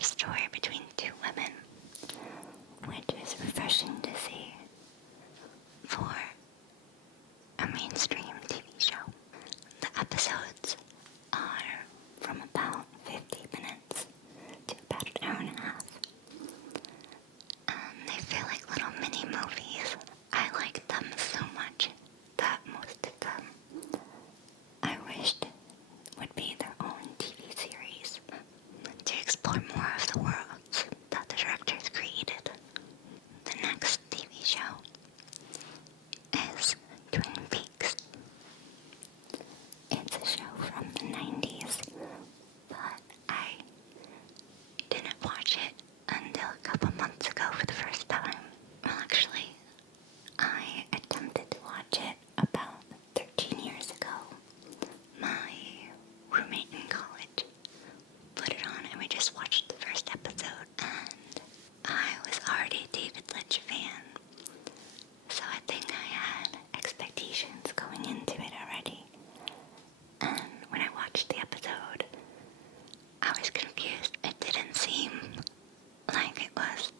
love story between two women, which is refreshing to see for a mainstream TV show. The episodes are from about 50 minutes to about an hour and a half. They feel like little mini movies. I like them so much that most of them I wished would be their own TV series to explore more of the worlds that the directors created. The next TV show is Twin Peaks. It's a show from the 90s, but I didn't watch it until a couple months ago for the first time. Well, actually, I attempted to watch it about 13 years ago. My roommate in college put it on and we just watched the first episode, and I was already a David Lynch fan, so I think I had expectations going into it already. And when I watched the episode, I was confused. It didn't seem like it was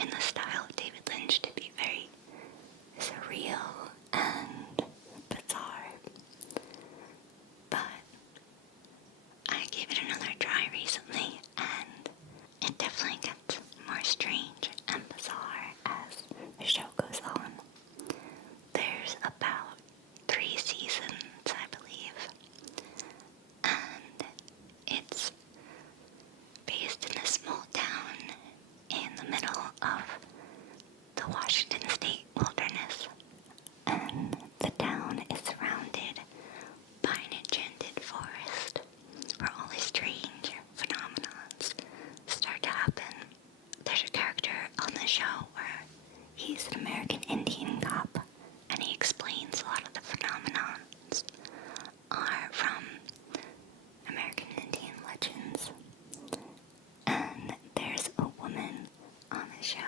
in the style of David Lynch to be very surreal and bizarre. But I gave it another try recently, and it definitely gets more strange and bizarre as the show goes on. There's about 3 seasons, I believe, and it's based in a small town in the middle of the Washington State wilderness, and the town is surrounded by an enchanted forest where all these strange phenomena start to happen. There's a character on the show where he's an American Indian cop, and he explains a lot of the phenomena are from American Indian legends. And there's a woman on the show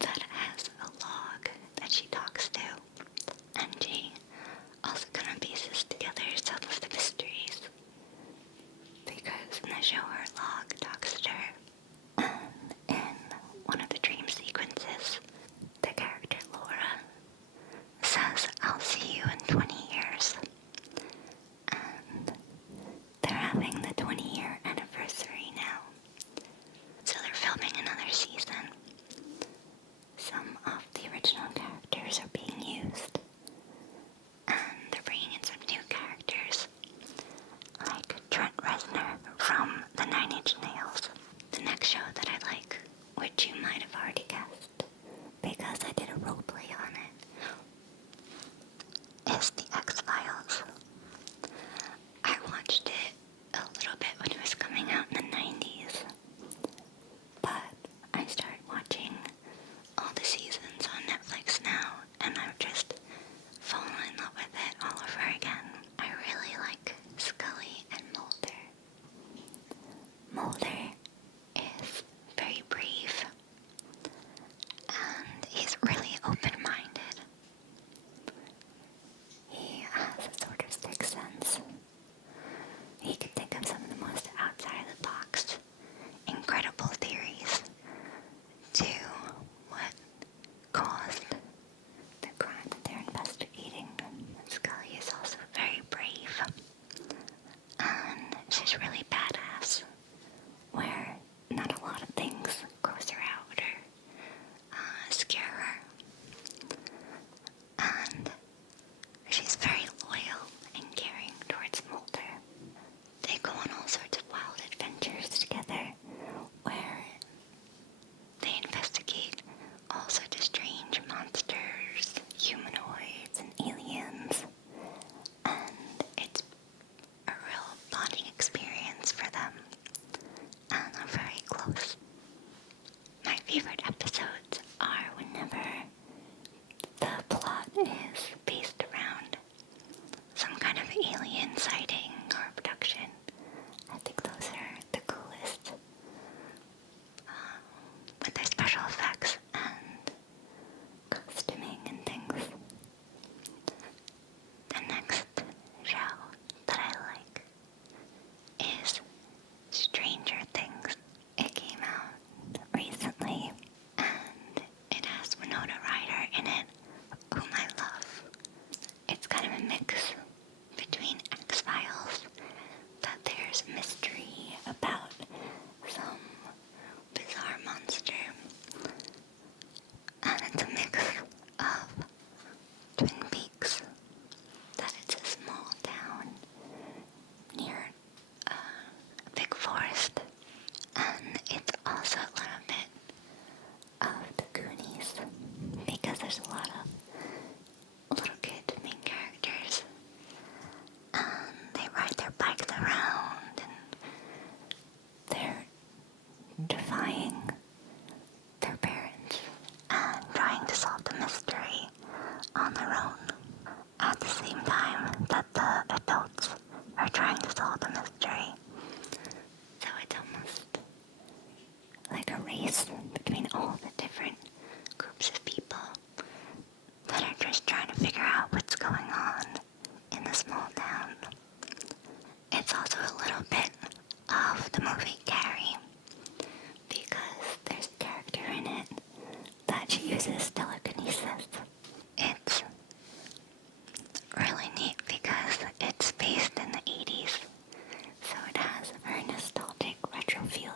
that has a log that she talks to, and she also kind of pieces together some of the mysteries, because in the show her log talks to her. And in one of the dream sequences, the character Laura says, "I'll see you in 20 years." And they're having the 20-year anniversary now, so they're filming another season. Some of the original characters are being used, and they're bringing in some new characters, like Trent Reznor from the 9 Inch Nails. The next show that I like, which you might have already guessed, because I did a roleplay on it, is The X-Files. I watched it a little bit when it was coming out in the 90s, but I started watching all the seasons on Netflix now, and I've just fallen in love with it all over again. I really like Scully and Mulder. Mulder is very brave, and he's really open-minded. He has a sort of sixth sense. He can think of some of the most outside-of-the-box, incredible theories to what caused the crime that they're investigating. Scully is also very brave, and she's really badass, where not a lot of things gross her out or scare her. And she's very loyal and caring towards Mulder. They go on all sorts of wild adventures together, where they investigate all sorts of strange monsters, humanoids, and aliens, and it's a real bonding experience for them, and they're very close. My favorite episodes are whenever the plot is based around some kind of alien sighting or abduction. I think those are the coolest, with their special effects and costuming and things. The next show that I like is Stranger Things. race between all the different groups of people that are just trying to figure out what's going on in the small town. It's also a little bit of the movie Carrie, because there's a character in it that she uses telekinesis. It's really neat because it's based in the 80s, so it has a very nostalgic retro feel